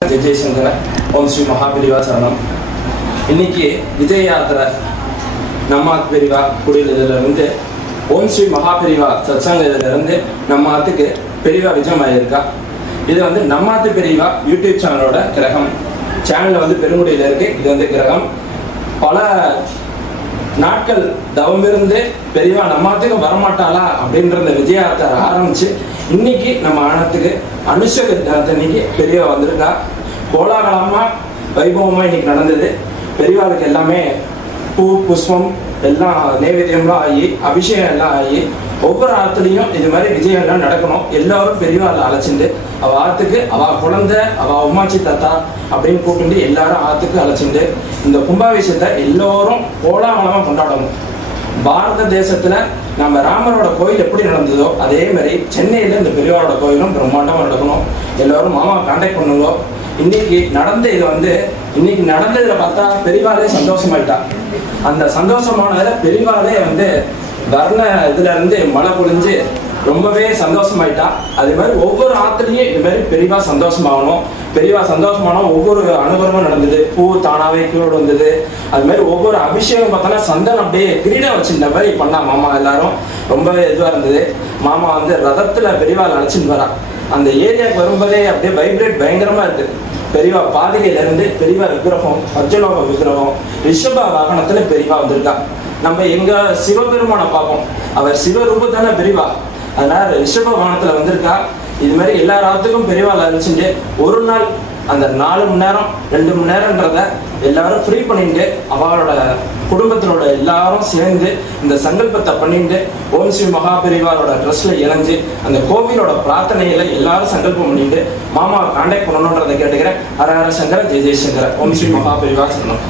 जय शंकर ओम श्री महापेरिवा शरणम इनकी विजय यात्रा நம்ம பெரியவா குடியிலிருந்து ஓம் ஸ்ரீ மகாபெரிவா சத்சங்கத்திலிருந்து நம்ம ஆத்துக்கு பெரியவா விஜயம் ஆயிருக்கா. இது வந்து நம்ம ஆத்து பெரியவா யூடியூப் சேனலோட கிரகம். சேனல்ல வந்து பெருங்குடியில இருக்கு. இது வந்து கிரகம். பல நாட்கள் தவம் இருந்து பெரியவா நம்ம ஆத்துக்கு வரமாட்டாளா அப்படின்ற விஜய யாத்திரை ஆரம்பிச்சு இன்னைக்கு நம்ம ஆனத்துக்கு அனுஷக தினத்தன்னைக்கு பெரியவா வந்திருக்கா. கோலாகலமா வைபவமா இன்னைக்கு நடந்தது. பெரியவாளுக்கு எல்லாமே பூ புஷ்பம் எல்லாம் நைவேத்தியம்லாம் ஆகி அபிஷேகம் எல்லாம் ஆகி ஒவ்வொரு ஆத்துலையும் இது மாதிரி விஜயம் எல்லாம் நடக்கணும். எல்லாரும் பெரியவாளை அழைச்சிட்டு அவ ஆத்துக்கு அவ குழந்தை அவ உமாச்சி தாத்தா அப்படின்னு கூப்பிட்டு எல்லாரும் ஆத்துக்கு அழைச்சிட்டு இந்த கும்பாபிஷேகத்தை எல்லோரும் கோலாகலமா கொண்டாடணும். பாரத தேசத்துல நம்ம ராமரோட கோயில் எப்படி நடந்ததோ அதே மாதிரி சென்னையில இந்த பெரியவாரோட கோயிலும் பிரம்மாண்டமா நடக்கணும். எல்லாரும் மாமா கான்டாக்ட் பண்ணுங்க. இன்னைக்கு நடந்த இது வந்து இன்னைக்கு நடந்ததுல பார்த்தா பெரியவாளே சந்தோஷமாயிட்டா. அந்த சந்தோஷமானதுல பெரியவாளே வந்து வர்ண இதுல இருந்து மழை பொழிஞ்சு ரொம்பவே சந்தோஷமாயிட்டா. அதே மாதிரி ஒவ்வொரு ஆத்துலயும் இது மாதிரி பெரியவா சந்தோஷமாகணும். பெரியவா சந்தோஷமானோம். ஒவ்வொரு அனுபவமும் நடந்தது. பூ தானாவே கீழோடு வந்தது. அது மாதிரி ஒவ்வொரு அபிஷேகம் பார்த்தோன்னா சந்தனம் அப்படியே கிரீடம் வச்சிருந்த மாதிரி பண்ணா மாமா. எல்லாரும் ரொம்பவே இதுவா இருந்தது. மாமா வந்து ரதத்துல பெரியவாள் அழைச்சிட்டு வரா. அந்த ஏரியாவுக்கு வரும்போதே அப்படியே வைப்ரேட் பயங்கரமா இருக்கு. பெரியவா பாதிகையில இருந்து பெரியவா விக்கிரகம் வஜ்ரலோக விக்கிரகம் ரிஷப வாகனத்துல பெரியவா வந்திருக்கா. நம்ம எங்க சிவபெருமானை பார்ப்போம். அவர் சிவரூபத்தான பெரியவா. அதனால ரிஷப வாகனத்துல வந்திருக்கா. இது மாதிரி எல்லா ராத்துக்கும் பெரியவாள் அழைச்சிட்டு ஒரு நாள் அந்த 4 மணி நேரம் 2 மணி நேரம்ன்றத எல்லாரும் ஃப்ரீ பண்ணிட்டு அவளோட குடும்பத்தினோட எல்லாரும் சேர்ந்து இந்த சங்கல்பத்தை பண்ணிட்டு ஓம் ஸ்ரீ மகாபெரிவாரோட ட்ரெஸ்ல இணைஞ்சு அந்த கோவிலோட பிரார்த்தனையில எல்லாரும் சங்கல்பம் பண்ணிட்டு மாமாவை கான்டாக்ட் பண்ணணுன்றதை கேட்டுக்கிறேன். ஹர ஹர சங்கர ஜெய ஜெயசங்கர. ஓம் ஸ்ரீ மகாபெரிவா சரணம்.